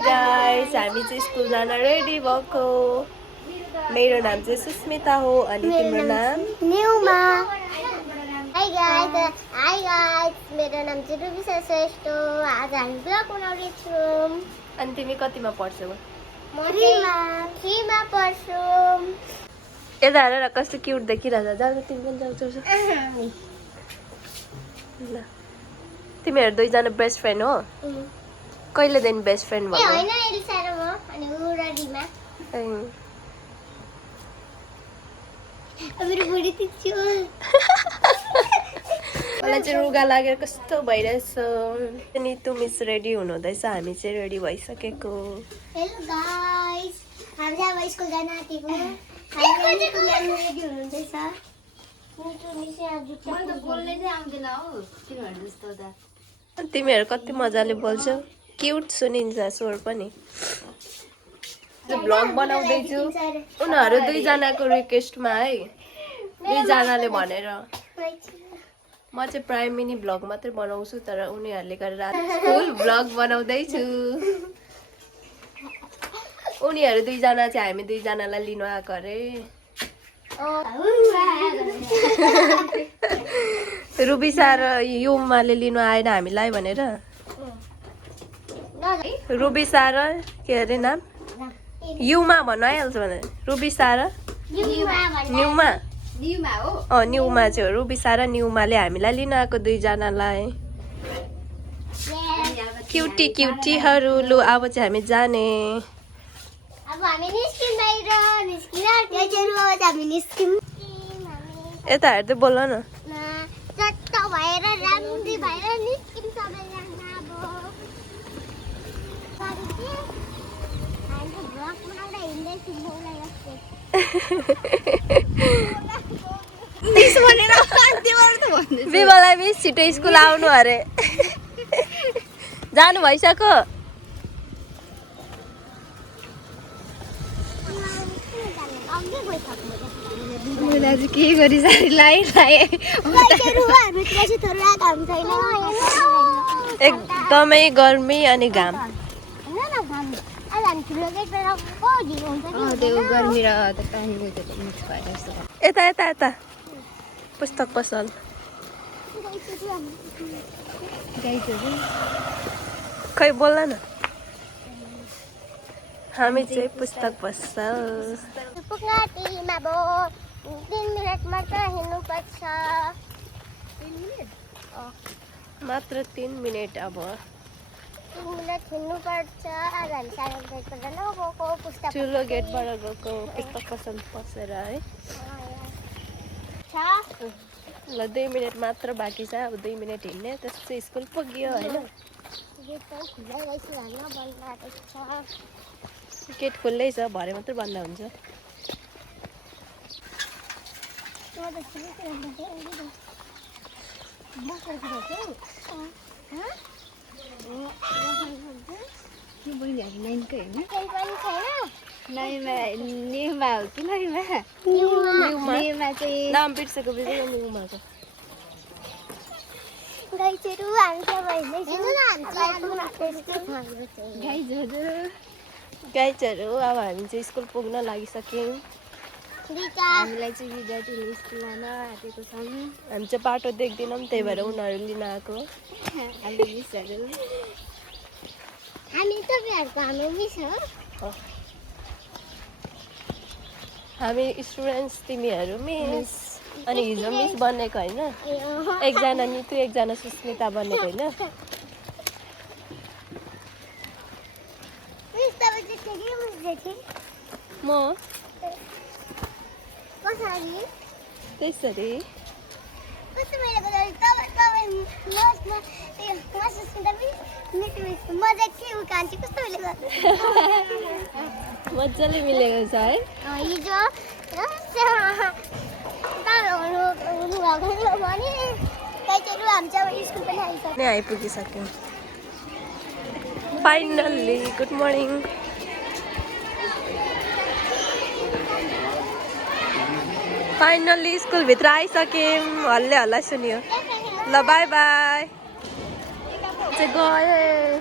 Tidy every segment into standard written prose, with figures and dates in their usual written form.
Guys, हामी चाहिँ school जान रेडी भएको। मेरो नाम चाहिँ सुस्मिता हो अनि तिम्रो नाम? न्यूमा। हाई गाइस, मेरो नाम चाहिँ रुबिसा श्रेष्ठ हो। आज हामी ब्लग बनाउँदै छौँ। अनि तिमी कतिमा पढ्छौ? म चाहिँ 3 मा पढ्छु। यता हेर कस्तो क्युट देखिरहेछ। जाऊ तिमी पनि जाऊ। ल तिमीहरू दुईजना बेस्ट फ्रेन्ड हो? कहिलेदेखि बेस्ट फ्रेन्ड भयो? हैन एलिसा र म अनि उ र रिमा। मेरो बुढी तिच्छु। मलाई चाहिँ रुगा लागेर कस्तो भइरहेछ। अनि मिस रेडी हुनुहुँदैछ, हामी चाहिँ रेडी भइसकेको। हेलो गाइस, हामी चाहिँ अब स्कुल जान आँटेको। हामी रेडी हुनुहुँदैछ। तिमीहरू कति मजाले बोल्छौ, क्युट सुनिन्छ स्वर पनि। ब्लग बनाउँदैछु उनीहरू दुईजनाको रिक्वेस्टमा है, दुईजनाले भनेर। म चाहिँ प्राय मिनी ब्लग मात्रै बनाउँछु, तर उनीहरूले गरेर फुल ब्लग बनाउँदैछु। उनीहरू दुईजना चाहिँ हामी दुईजनालाई लिनु आएको अरे। रुबिसा र युमाले लिनु आएन हामीलाई भनेर। रुबिसा र के अरे नाम? युमा भन्नु आइहाल्छ भने। रुबिसा र न्युमा। न्युमा चाहिँ हो। रुबिसा र न्युमाले हामीलाई लिनु आएको दुईजनालाई। क्युटी क्युटीहरू। लु अब चाहिँ हामी जाने। अब हामी निस्किम बाहिर, हामी निस्किम। यता हेर्दै बोल्न न। चट्ट भएर राम्री भएर निस्किम सबैजना। अब हामी ब्लग बनाउँदै हिँड्दैछु बोलाई जस्तो। बिमलाई मिस छिटो स्कुल आउनु अरे। जानु भइसक्यो? के गरी एकदमै गर्मी अनि घाम। यता यता यता पुस्तक पसल। खै बोल्न न। हामी चाहिँ पुस्तक पसल। पुग्न टिम अब 3 मिनट मात्र हिँड्नुपर्छ। मात्र 3 मिनट। अब 3 मिनट हिँड्नुपर्छ। आज हामी सानो गेटबाट नगएको, पुस्तक ठुलो गेटबाट गएको, पुस्तक पसल पसेर है। ल 2 मिनट मात्र बाँकी छ। अब 2 मिनट हिँड्ने, त्यसपछि स्कुल पुग्यो होइन। गेट खुल्लै छ, भरे मात्रै बन्द हुन्छ। नाम बिर्सेको न्युमाको। गाइजहरू अब हामी चाहिँ स्कुल पुग्न लागिसक्यौँ। हामीलाई चाहिँ विद्यार्थीले स्कुल लान आँटेको छन्। हामी चाहिँ बाटो देख्दैनौँ, त्यही भएर उनीहरू लिन आएको। हामी मिसहरू, हामी तपाईँहरूको हाम्रो मिस हो। हामी स्टुडेन्ट्स, तिमीहरू मिस। अनि हिजो मिस बनेको होइन? एकजना नितु, एकजना सुस्मिता बनेको होइन? म त्यसरी मजाले मिलेको छ है। हिजो आइपुगिसक्यौँ फाइनल्ली। Good morning. फाइनल्ली स्कुलभित्र आइसक्यौँ। हल्ले हल्ला सुन्यो। ल बाई बाई। चाहिँ गए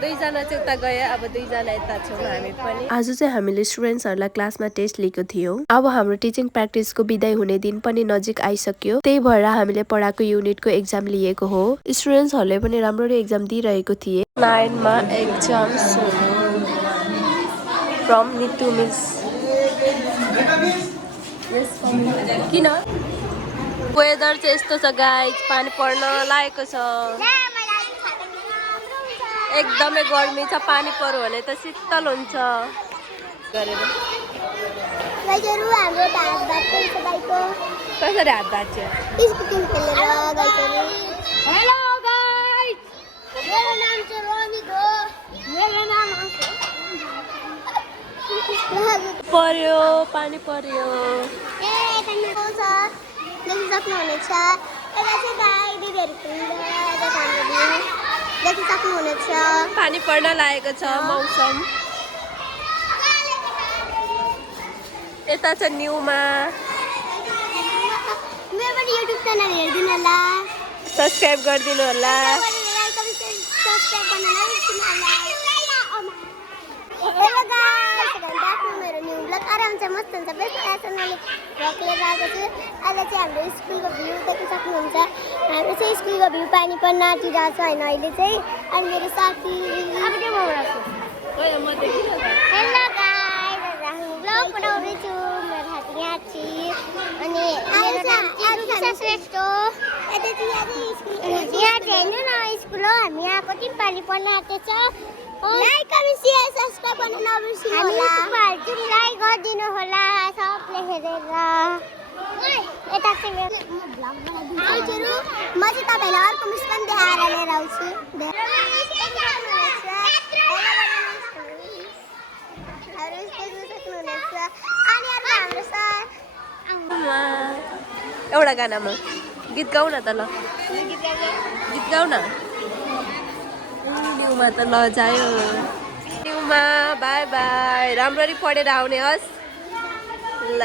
दुईजना चाहिँ उता गए अब दुईजना यता छौँ हामी पनि आज चाहिँ हामीले स्टुडेन्ट्सहरूलाई क्लासमा टेस्ट लिएको थियौँ अब हाम्रो टिचिङ प्र्याक्टिसको बिदाई हुने दिन पनि नजिक आइसक्यो त्यही भएर हामीले पढाएको युनिटको एक्जाम लिएको हो स्टुडेन्ट्सहरूले पनि राम्ररी एक्जाम दिइरहेको थिए 9 मा एक्जाम फ्रम नितु मिस किन वेदर चाहिँ यस्तो छ गाइज पानी पर्न लागेको छ एकदमै गर्मी छ पानी पर्यो भने त शीतल हुन्छ गरेर गाईहरू हाम्रो हात बाट्छ गाईको कसरी हात बाट्छ स्कुटिङ खेलेर गाईहरू हेलो गाइस मेरो नाम चाहिँ रोनित हो मेरो नाम पर्यो पानी पर्यो ए एकान्ने छ देख्न सक्नुहुनेछ यता चाहिँ गाई दिदीहरू खेल्दै हाम्रो देख्न सक्नुहुनेछ पानी पर्न लागेको छ मौसम यता छ न्यूमा मेरो पनि युट्युब च्यानल हेरिदिनु होला सब्स्क्राइब गरिदिनु होला हेलो गाइस आफ्नो मेरो न्यू ब्लग आराम छ मस्त हुन्छ बेस्ट एसनले भ्लग लिएर आएको छु अहिले चाहिँ हाम्रो स्कुलको भ्यू देख्न सक्नुहुन्छ हाम्रो चाहिँ स्कुलको भ्यू पानी पर्न आँटिरहेको छ होइन अहिले चाहिँ अनि मेरो साथी हेलो गाइस हामी ब्लग बनाउँदैछु मेरो साथी यहाँ छि अनि मेरो नाम चाहिँ श्रेष्ठ हो यता चाहिँ यहाँ चाहिँ हेर्नु न स्कुल हो हामी यहाँ कति पानी पर्न आँटेछ लाइक कमेन्ट शेयर सब्स्क्राइब गर्न नबिर्सिनु होला हामीहरुलाई लाइक गरिदिनु होला सबले हेरेर यता चाहिँ मेरो भ्लग बनाइदिन्छु म चाहिँ तपाईलाई अर्को मिस पनि देखाएर लिएर आउँछु हाम्रो सर एउटा गानामा गीत गाउन त ल गीत गाउन न्यूमा त लजायो न्यूमा बाई बाई राम्ररी पढेर आउने होस् ल